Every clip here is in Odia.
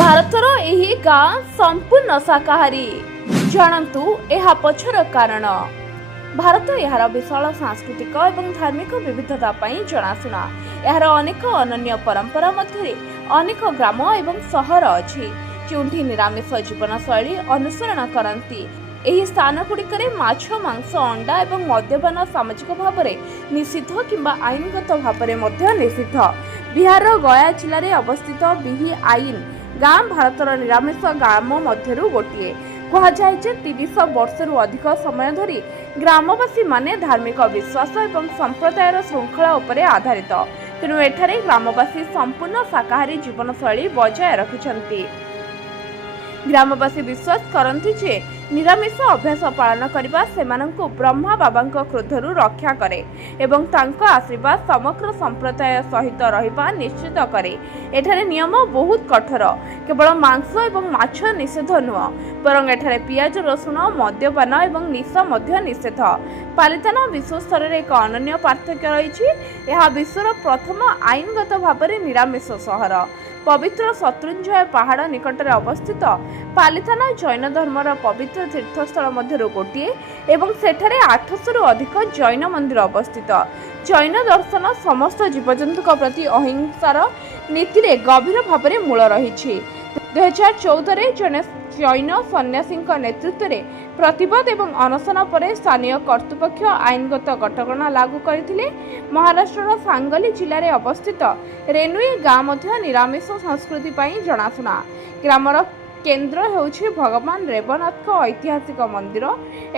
ଭାରତର ଏହି ଗାଁ ସମ୍ପୂର୍ଣ୍ଣ ଶାକାହାରୀ। ଜାଣନ୍ତୁ ଏହା ପଛର କାରଣ। ଭାରତ ଏହାର ବିଶାଳ ସାଂସ୍କୃତିକ ଏବଂ ଧାର୍ମିକ ବିବିଧତା ପାଇଁ ଜଣାଶୁଣା। ଏହାର ଅନେକ ଅନନ୍ୟ ପରମ୍ପରା ମଧ୍ୟରେ ଅନେକ ଗ୍ରାମ ଏବଂ ସହର ଅଛି ଯେଉଁଠି ନିରାମିଷ ଜୀବନଶୈଳୀ ଅନୁସରଣ କରନ୍ତି। ଏହି ସ୍ଥାନଗୁଡ଼ିକରେ ମାଛ, ମାଂସ, ଅଣ୍ଡା ଏବଂ ମଦ୍ୟପାନ ସାମାଜିକ ଭାବରେ ନିଷିଦ୍ଧ କିମ୍ବା ଆଇନଗତ ଭାବରେ ମଧ୍ୟ ନିଷିଦ୍ଧ। ବିହାରର ଗୟା ଜିଲ୍ଲାରେ ଅବସ୍ଥିତ ବିହି ଆଇନ ଗାଁ ଭାରତର ନିରାମିଷ ଗ୍ରାମ ମଧ୍ୟରୁ ଗୋଟିଏ। କୁହାଯାଏ ଯେ 30 ବର୍ଷରୁ ଅଧିକ ସମୟ ଧରି ଗ୍ରାମବାସୀମାନେ ଧାର୍ମିକ ବିଶ୍ୱାସ ଏବଂ ସମ୍ପ୍ରଦାୟର ଶୃଙ୍ଖଳା ଉପରେ ଆଧାରିତ। ତେଣୁ ଏଠାରେ ଗ୍ରାମବାସୀ ସମ୍ପୂର୍ଣ୍ଣ ଶାକାହାରୀ ଜୀବନଶୈଳୀ ବଜାୟ ରଖିଛନ୍ତି। ଗ୍ରାମବାସୀ ବିଶ୍ୱାସ କରନ୍ତି ଯେ ନିରାମିଷ ଅଭ୍ୟାସ ପାଳନ କରିବା ସେମାନଙ୍କୁ ବ୍ରହ୍ମା ବାବାଙ୍କ କ୍ରୋଧରୁ ରକ୍ଷା କରେ ଏବଂ ତାଙ୍କ ଆଶୀର୍ବାଦ ସମଗ୍ର ସମ୍ପ୍ରଦାୟ ସହିତ ରହିବା ନିଶ୍ଚିତ କରେ। ଏଠାରେ ନିୟମ ବହୁତ କଠୋର। କେବଳ ମାଂସ ଏବଂ ମାଛ ନିଷେଧ ନୁହେଁ, ବରଂ ଏଠାରେ ପିଆଜ, ରସୁଣ, ମଦ୍ୟପାନ ଏବଂ ନିଶା ମଧ୍ୟ ନିଷେଧ। ପାଲିତାନା ବିଶ୍ୱ ସ୍ତରରେ ଏକ ଅନନ୍ୟ ପାର୍ଥକ୍ୟ ରହିଛି। ଏହା ବିଶ୍ୱର ପ୍ରଥମ ଆଇନଗତ ଭାବରେ ନିରାମିଷ ସହର। ପବିତ୍ର ଶତ୍ରୁଞ୍ଜୟ ପାହାଡ଼ ନିକଟରେ ଅବସ୍ଥିତ ପାଲିତାନା ଜୈନ ଧର୍ମର ପବିତ୍ର ତୀର୍ଥସ୍ଥଳ ମଧ୍ୟରୁ ଗୋଟିଏ ଏବଂ ସେଠାରେ 800ରୁ ଅଧିକ ଜୈନ ମନ୍ଦିର ଅବସ୍ଥିତ। ଜୈନ ଦର୍ଶନ ସମସ୍ତ ଜୀବଜନ୍ତୁଙ୍କ ପ୍ରତି ଅହିଂସାର ନୀତିରେ ଗଭୀର ଭାବରେ ମୂଳ ରହିଛି। 2014ରେ ଜଣେ ଜୈନ ସନ୍ନ୍ୟାସୀଙ୍କ ନେତୃତ୍ୱରେ ପ୍ରତିବାଦ ଏବଂ ଅନଶନ ପରେ ସ୍ଥାନୀୟ କର୍ତ୍ତୃପକ୍ଷ ଆଇନଗତ କଟକଣା ଲାଗୁ କରିଥିଲେ। ମହାରାଷ୍ଟ୍ରର ସାଙ୍ଗଲି ଜିଲ୍ଲାରେ ଅବସ୍ଥିତ ରେନୁଇ ଗାଁ ମଧ୍ୟ ନିରାମିଷ ସଂସ୍କୃତି ପାଇଁ ଜଣାଶୁଣା। ଗ୍ରାମର କେନ୍ଦ୍ର ହେଉଛି ଭଗବାନ ରେବନାଥଙ୍କ ଐତିହାସିକ ମନ୍ଦିର।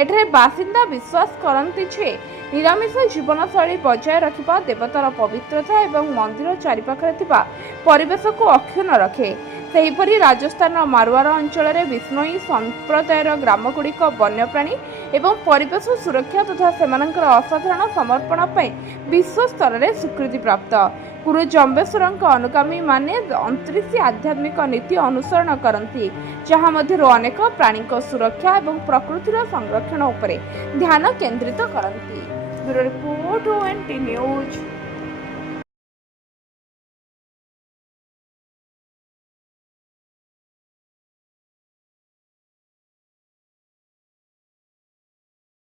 ଏଠାରେ ବାସିନ୍ଦା ବିଶ୍ୱାସ କରନ୍ତି ଯେ ନିରାମିଷ ଜୀବନଶୈଳୀ ବଜାୟ ରଖିବା ଦେବତାର ପବିତ୍ରତା ଏବଂ ମନ୍ଦିର ଚାରିପାଖରେ ଥିବା ପରିବେଶକୁ ଅକ୍ଷୁଣ୍ଣ ରଖେ। ସେହିପରି ରାଜସ୍ଥାନର ମାରୱାର ଅଞ୍ଚଳରେ ବିଷ୍ଣୋଇ ସମ୍ପ୍ରଦାୟର ଗ୍ରାମଗୁଡ଼ିକ ବନ୍ୟପ୍ରାଣୀ ଏବଂ ପରିବେଶ ସୁରକ୍ଷା ତଥା ସେମାନଙ୍କର ଅସାଧାରଣ ସମର୍ପଣ ପାଇଁ ବିଶ୍ୱ ସ୍ତରରେ ସ୍ୱୀକୃତିପ୍ରାପ୍ତ। ଗୁରୁ ଜମ୍ବେଶ୍ୱରଙ୍କ ଅନୁଗାମୀମାନେ 29 ଆଧ୍ୟାତ୍ମିକ ନୀତି ଅନୁସରଣ କରନ୍ତି, ଯାହା ମଧ୍ୟରୁ ଅନେକ ପ୍ରାଣୀଙ୍କ ସୁରକ୍ଷା ଏବଂ ପ୍ରକୃତିର ସଂରକ୍ଷଣ ଉପରେ ଧ୍ୟାନ କେନ୍ଦ୍ରିତ କରନ୍ତି। Bureau report ONT news.